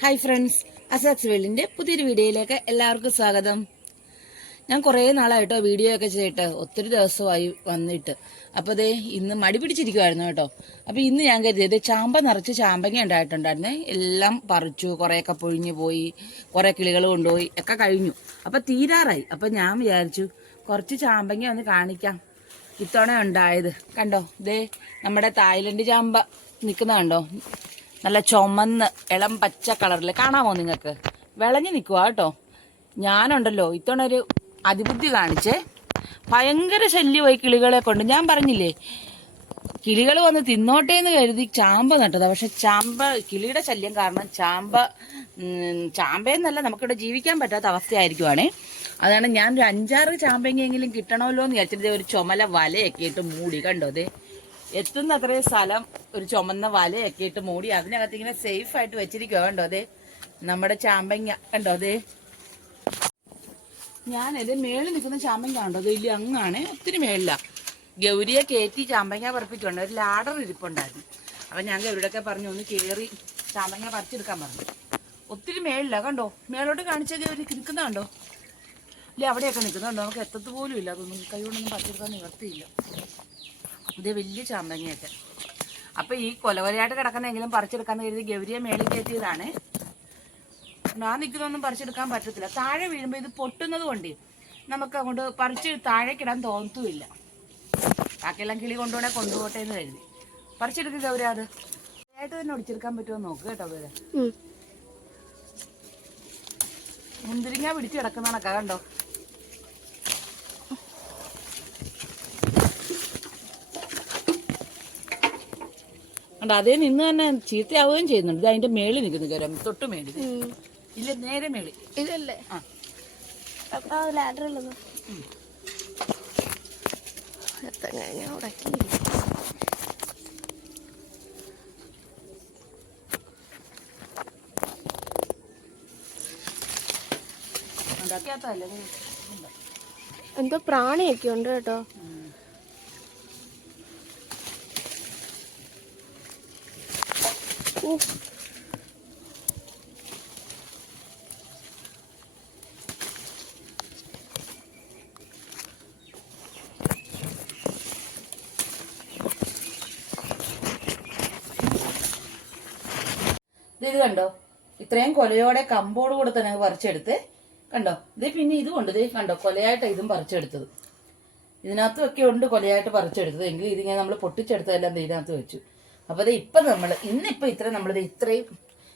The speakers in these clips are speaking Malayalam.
ഹായ് ഫ്രണ്ട്സ് അസാക്സ് വേൾഡിന്റെ പുതിയൊരു വീഡിയോയിലേക്ക് എല്ലാവർക്കും സ്വാഗതം. ഞാൻ കുറേ നാളായിട്ടോ വീഡിയോ ഒക്കെ ചെയ്തിട്ട് ഒത്തിരി ദിവസമായി വന്നിട്ട്. അപ്പോൾ ദേ ഇന്ന് മടി പിടിച്ചിരിക്കുമായിരുന്നു കേട്ടോ. അപ്പോൾ ഇന്ന് ഞാൻ കരുതിയത് ചാമ്പ നിറച്ച് ചാമ്പങ്ങ ഉണ്ടായിട്ടുണ്ടായിരുന്നേ. എല്ലാം പറിച്ചു കുറേയൊക്കെ പൊഴിഞ്ഞു പോയി കുറേ കിളികൾ കൊണ്ടുപോയി ഒക്കെ കഴിഞ്ഞു. അപ്പോൾ തീരാറായി. അപ്പോൾ ഞാൻ വിചാരിച്ചു കുറച്ച് ചാമ്പങ്ങ ഒന്ന് കാണിക്കാം. ഇത്തവണ ഉണ്ടായത്. കണ്ടോ? ദേ നമ്മുടെ തായ്ലൻഡ് ചാമ്പ നിൽക്കുന്ന കണ്ടോ? നല്ല ചുമന്ന് ഇളം പച്ച കളറിൽ കാണാമോ നിങ്ങൾക്ക്? വിളഞ്ഞു നിൽക്കുക കേട്ടോ. ഞാനുണ്ടല്ലോ ഇത്തവണ ഒരു അതിബുദ്ധി കാണിച്ചേ. ഭയങ്കര ശല്യമായി കിളികളെ കൊണ്ട്. ഞാൻ പറഞ്ഞില്ലേ കിളികൾ വന്ന് തിന്നോട്ടെ എന്ന് കരുതി ചാമ്പ നട്ടതാ. പക്ഷെ ചാമ്പ കിളിയുടെ ശല്യം കാരണം ചാമ്പ ചാമ്പയെന്നല്ല നമുക്കിവിടെ ജീവിക്കാൻ പറ്റാത്ത അവസ്ഥയായിരിക്കുവാണേ. അതാണ് ഞാൻ ഒരു അഞ്ചാറ് ചാമ്പയെങ്കിലും കിട്ടണമല്ലോ എന്ന് വിചാരിച്ചിട്ട് ഒരു ചുമല വലയൊക്കെ ഇട്ട് മൂടി. കണ്ടോ അതെ എത്തുന്ന അത്രയും സ്ഥലം ഒരു ചുമന്ന വലയൊക്കെ ഇട്ട് മൂടി അതിനകത്ത് ഇങ്ങനെ സേഫ് ആയിട്ട് വെച്ചിരിക്കുക കണ്ടോ അതെ നമ്മുടെ ചാമ്പങ്ങ. കണ്ടോ അതെ ഞാനത് മേളിൽ നിൽക്കുന്ന ചാമ്പങ്ങ കണ്ടോ അത് വലിയ അങ്ങാണ്. ഒത്തിരി മേളില. ഗൗരിയെ കയറ്റി ചാമ്പങ്ങ പറപ്പിച്ചുണ്ട് ഒരു ലാഡർ ഇരിപ്പുണ്ടായിരുന്നു. അപ്പം ഞാൻ ഗൗരിയുടെയൊക്കെ പറഞ്ഞു ഒന്ന് കയറി ചാമ്പങ്ങ പറിച്ചെടുക്കാൻ പറഞ്ഞു. ഒത്തിരി മേളില കണ്ടോ? മേളോട്ട് കാണിച്ച ഗൗരി നിൽക്കുന്ന കണ്ടോ? ഇല്ല അവിടെയൊക്കെ നിൽക്കുന്നുണ്ടോ നമുക്ക് എത്തത്ത് പോലും ഇല്ല. അതൊന്നും കൈ കൊണ്ടൊന്നും പറിച്ചെടുക്കാൻ നിവർത്തിയില്ല ഇത് വലിയ ചാമ്പങ്ങയൊക്കെ. അപ്പൊ ഈ കൊലകൊലയായിട്ട് കിടക്കുന്നെങ്കിലും പറിച്ചെടുക്കാൻ കരുതി ഗൗരിയെ മേളിൽ കയറ്റിയതാണ്. ഞാൻ നിൽക്കുന്നൊന്നും പറിച്ചെടുക്കാൻ പറ്റത്തില്ല. താഴെ വീഴുമ്പോൾ ഇത് പൊട്ടുന്നത് കൊണ്ട് നമുക്ക് അങ്ങോട്ട് പറിച്ച് താഴേക്കിടാൻ തോന്നത്തുമില്ല. ബാക്കിയെല്ലാം കിളി കൊണ്ടുപോണേ കൊണ്ടുപോട്ടെ എന്ന് കരുതി. പറിച്ചെടുക്കുക ഗൗരി അത്. ആയിട്ട് തന്നെ ഒടിച്ചെടുക്കാൻ പറ്റുമോ നോക്ക് കേട്ടോ ഗൗര. മുന്തിരിങ്ങ പിടിച്ച് കിടക്കുന്നതാണൊക്കെ കണ്ടോ? കണ്ടോ അതേ നിന്ന് തന്നെ ചീത്തയാവുകയും ചെയ്യുന്നുണ്ട്. ഇത് അതിന്റെ മേളിൽ നിൽക്കുന്നു കയറാം തൊട്ട് മേളിൽ. ഇല്ല നേരെ മേളിൽ. ഇതല്ലേ എന്തോ പ്രാണിയൊക്കെ ഉണ്ട് കേട്ടോ. ഇത് കണ്ടോ? ഇത്രയും കൊലയോടെ കമ്പോട് കൂടെ തന്നെ പറിച്ചെടുത്ത് കണ്ടോ? ഇത് പിന്നെ ഇത് കൊണ്ട് ഇത് കണ്ടോ? കൊലയായിട്ട് ഇതും പറിച്ചെടുത്തത്. ഇതിനകത്തും ഒക്കെ ഉണ്ട് കൊലയായിട്ട് പറിച്ചെടുത്തത്. എങ്കിൽ ഇതിങ്ങനെ നമ്മൾ പൊട്ടിച്ചെടുത്തതെല്ലാം ഇതിനകത്ത് വെച്ചു. അപ്പൊ ഇത് ഇപ്പൊ നമ്മൾ ഇന്നിപ്പോ ഇത്ര നമ്മളിത് ഇത്രയും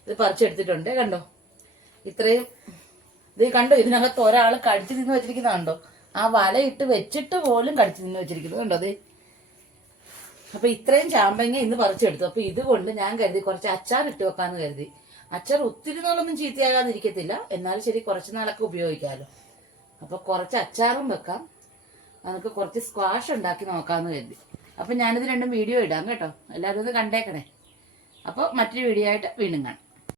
ഇത് പറിച്ചെടുത്തിട്ടുണ്ട് കണ്ടോ? ഇത്രയും ഇത് കണ്ടോ ഇതിനകത്ത് ഒരാൾ കടിച്ചു തിന്ന് വെച്ചിരിക്കുന്നത് കണ്ടോ? ആ വല ഇട്ട് വെച്ചിട്ട് പോലും കടിച്ചു തിന്ന് വെച്ചിരിക്കുന്നത് കണ്ടോ അത് അപ്പൊ ഇത്രയും ചാമ്പങ്ങ ഇന്ന് പറിച്ചെടുത്തു. അപ്പൊ ഇതുകൊണ്ട് ഞാൻ കരുതി കുറച്ച് അച്ചാർ ഇട്ട് വെക്കാന്ന് കരുതി. അച്ചാർ ഒത്തിരി നാളൊന്നും ചീത്തയാകാതിരിക്കത്തില്ല. എന്നാലും ശരി കുറച്ച് നാളൊക്കെ ഉപയോഗിക്കാമല്ലോ അപ്പൊ കുറച്ച് അച്ചാറും വെക്കാം. നമുക്ക് കുറച്ച് സ്ക്വാഷ് ഉണ്ടാക്കി നോക്കാന്ന് കരുതി. അപ്പൊ ഞാനിത് രണ്ടും വീഡിയോ ഇടാം കേട്ടോ. എല്ലാവരും ഇത് കണ്ടേക്കണേ. അപ്പോൾ മറ്റൊരു വീഡിയോ ആയിട്ട് വീണ്ടും കാണാം.